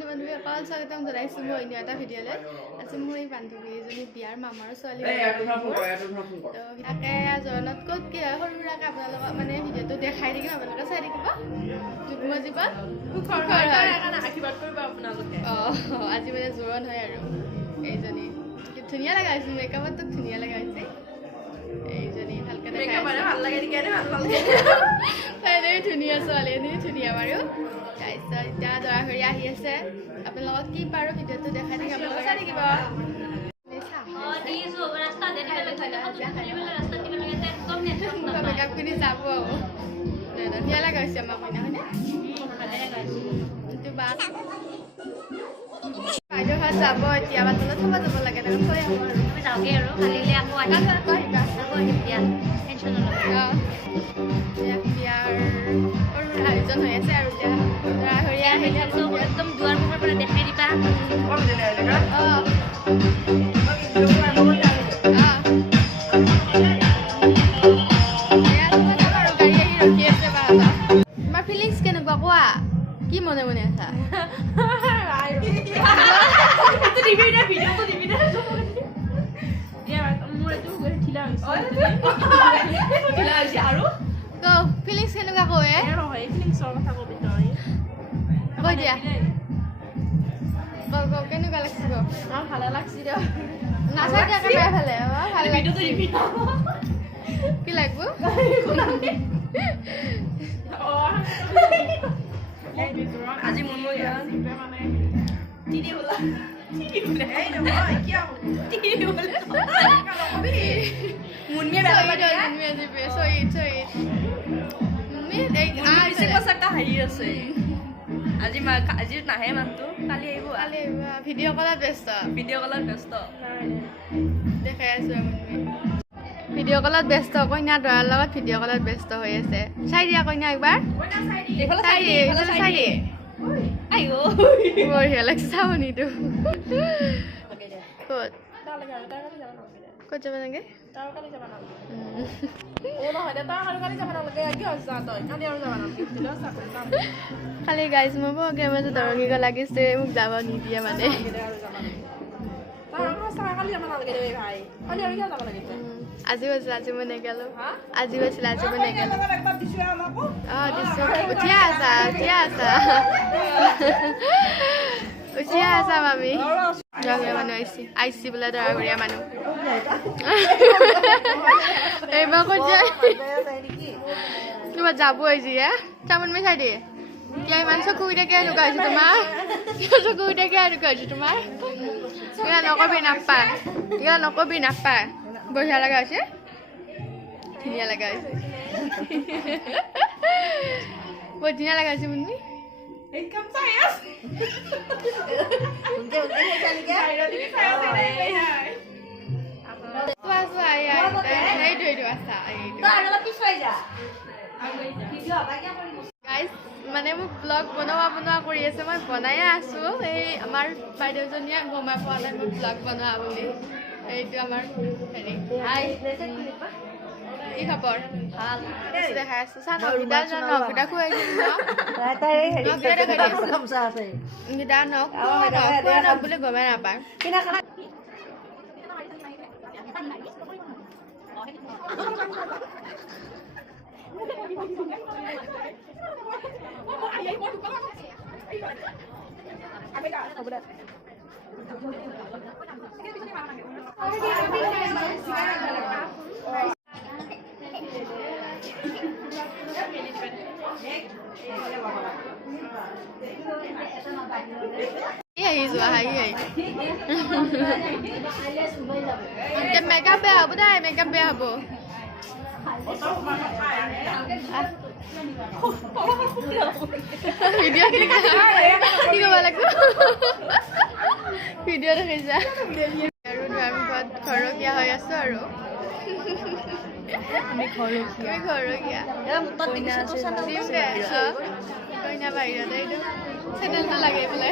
বন্ধু বান্ধৱীসকল স্বাগতম জনাইছোঁ মই অন্য এটা ভিডিঅ'লৈ। আজি মোৰ এই বান্ধৱী এজনী বিয়াৰ মামাৰ ছোৱালী তাকে জোৰোণত ক'ত কি হয় সৰু সুৰাকৈ আপোনালোকক মানে ভিডিঅ'টো দেখাই থাকিম, আপোনালোকে চাই থাকিব। যুগ্ম জীৱন আশীৰ্বাদ কৰিব আপোনালোকে। আজি মানে জোৰোণ হয় আৰু এইজনী ধুনীয়া লগা হৈছে, মেকআপত ধুনীয়া লগা হৈছে। এইজনী ভালকৈ ভাল লাগে ধুনীয়া ছোৱালী এজনী ধুনীয়া বাৰু। তাৰপিছত এতিয়া দৰাঘৰি আহি আছে, আপোনালোকক কি পাৰোঁ ভিডিঅ'টো দেখাই থাকিম, আপোনালোকে চাই থাকিব। মেকআপখিনি যাব ধুনীয়া লগা হৈছে আমাৰ কইনা হয়নে? বাইদেউ ঘৰত যাব এতিয়া, বাটলৈ থ'ব যাব লাগে, থৈ আহোঁ আৰু যাওঁগৈ আৰু কালিলৈ আকৌ আহিবা টেনশ্যন নল'ব। বিয়াৰ আয়োজন হৈ আছে আৰু এতিয়া দৰাঘৰি আহিলে একদম দুৱাৰ মুখৰ পৰা দেখাই দিবা। তোমাৰ ফিলিংছ কেনেকুৱা কোৱা, কি মনে মনে আছা? ফিলিংছ কেনেকুৱা কয় কৈ দিয়া, কেনেকুৱা লাগছে ভালে লাগছে দিয়ক। নাচাই দিয়া একেবাৰে ভালে ভাল লাগছে। কি লাগব আজি মন আজি নাহে মানুহটো, কালি আহিব। ভিডিঅ' কলত ব্যস্ত দেখাই আছো। ভিডিঅ' কলত ব্যস্ত, কইনা দৰাৰ লগত ভিডিঅ' কলত ব্যস্ত হৈ আছে। চাই দিয়া কইনা একবাৰ, বঢ়িয়া লাগছে চাবনিটো। ক'ত যাব লাগে? খালি গাইজ মোৰ বৰকৈ মাজত দৰঙিব লাগিছে, মোক যাব নিদিয়ে মানে। আজি হৈছিল, আজি মই নেগেলো। আজি হৈছিল, আজি মই নেগেলো। দিছো উঠিয়া আছা মামি। দৰাঘৰীয়া মানুহ আহিছি বোলে, দৰাঘৰীয়া মানুহ। এইবাৰ ক'ত যায় কিবা যাব আহিছি চাবোন মাৰি চাই দিয়ে। কিয় ইমান চকুকেইটা কিয় এনেকুৱা হৈছে তোমাৰ? চকুকেইটা কিয় এনেকুৱা হৈছে তোমাৰ? কিয় নকবি নাপায় বঢ়িয়া লগা হৈছে, ধুনীয়া লগা হৈছে, বহুত ধুনীয়া লগা হৈছে মুন্মি। মানে মোক ব্লগ বনোৱা কৰি আছে, মই বনায়ে আছোঁ। এই আমাৰ বাইদেউজনীয়ে গমাই পোৱা নাই মই ব্লগ বনোৱা বুলি। এইটো আমাৰ হেৰি কি খবৰ? ভাল দেখাই আছো। চাহ নগিতা খুৱাই দিম বুলি গমেই নাপায়। মেকআপ বেয়া হ'ব দেই, মেকআপ বেয়া হ'ব। ভিডিঅ' কি ক'ব লাগিব, ভিডিঅ' দেখিছা আৰু দুৱাৰমুখত ঘৰকীয়া হৈ আছো আৰু ঘৰকীয়া দিম দে কইনা বাহিৰতে এইটো চেনেলটো লাগে বোলে,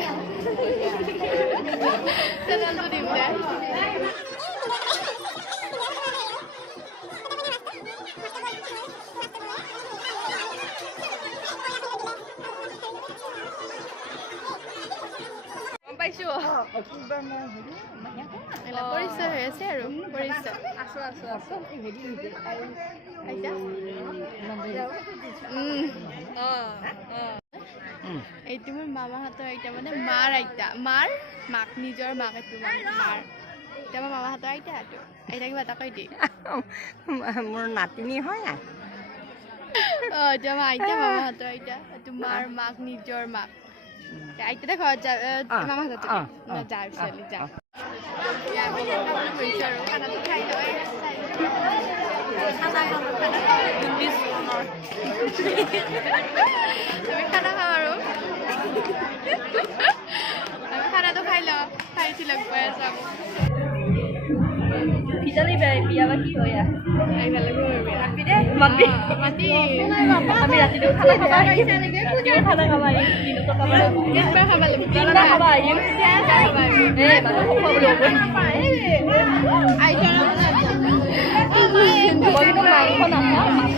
চেনেলটো দিম দে। পাইছোঁ পৰিচয় হৈ আছে আৰু পৰিচয় আছোঁ আইতা এইটো মোৰ মামাহঁতৰ আইতা মানে মাৰ আইতা মাক নিজৰ মাক এইটো মাৰ এতিয়া মোৰ মামাহঁতৰ আইতা এইটো আইতা কিবা এটা কৈ দিয়ে মোৰ নাতিনী হয় এতিয়া আমাৰ আইতা মামাহঁতৰ আইতা এইটো মাৰ মাক নিজৰ মাক আইতাতে ঘৰত যা মামাহঁতৰ যা ছোৱালী যা আৰু খানাটো খাই লয় আমি খানা খাওঁ আৰু আমি খানাটো খাই লওঁ খাই উঠি লগ পাই আছোঁ ভিজালি বিয়া বা কি হয় এইফালে মাতি দে মাতি আমি ৰাতিটো খানা খাবা খানা খাবা দিনতো খাবা কেইবাৰ খাব লাগিব তিনিটা খাবা আহিম মাংস নাখাওঁ মাছ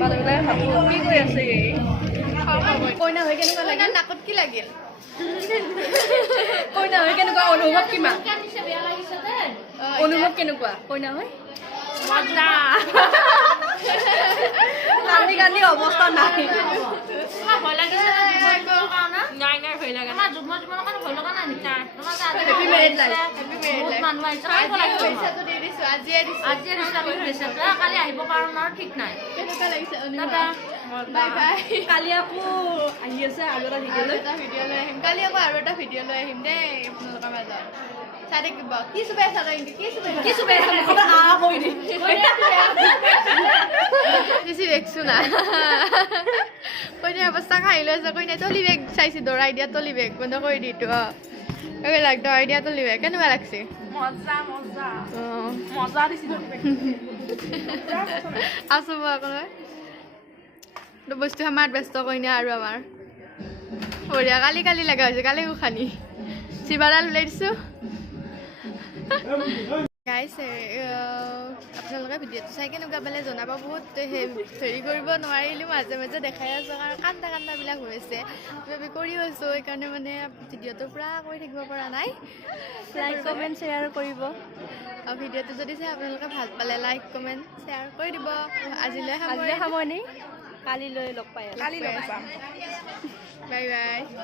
মানুহবিলাকে ভাবো কি কৰি আছে কইনা হৈ কেনেকুৱা লাগিল নাকত কি লাগিল কইনা হৈ কেনেকুৱা অনুভৱ কিমান অনুভৱ কেনেকুৱা কইনা হৈ কান্দি কান্দি অৱস্থা নাই হেপী মেৰিড লাইফ পইচাটো দি দিছোঁ আজিয়ে দিছোঁ কেনেকুৱা লাগিছে বাই বাই কালি আকৌ আহি আছে আৰু এটা ভিডিঅ' লৈ এটা ভিডিঅ' লৈ আহিম কালি আকৌ আৰু এটা ভিডিঅ' লৈ আহিম দেই আপোনালোকৰ মাজত চাই থাকিব কি চুবাই আছা তই কি চুবাই বেছি দেখছো না কইনাৰ অৱস্থা খাই লৈ আছে কইনাই তলি বেগ চাইছে দৌৰাই দিয়া তলি বেগ বন্ধ কৰি দিটো এইবিলাক দৌৰাই দিয়া তলি বেগ কেনেকুৱা লাগছে মজা দিছিল আছো আকৌ বস্তু আমাৰ ব্যস্ত কইনা আৰু আমাৰ বঢ়িয়া কালি লগা হৈছে কালি উখানি চিবাডাল ওলাই দিছোঁ গাইছ আপোনালোকে ভিডিঅ'টো চাই কেনেকুৱা পালে জনাব বহুত হেৰি কৰিব নোৱাৰিলোঁ মাজে মাজে দেখাই আছোঁ কাৰণ কান্দাবিলাক হৈ আছে কিবা কৰিও আছোঁ সেইকাৰণে মানে ভিডিঅ'টো পূৰা কৰি থাকিব পৰা নাই লাইক কমেণ্ট শ্বেয়াৰ কৰিব ভিডিঅ'টো যদি চাই আপোনালোকে ভাল পালে লাইক কমেণ্ট শ্বেয়াৰ কৰি দিব আজিলৈ সামৰণি কালিলৈ লগ পাই বাই বাই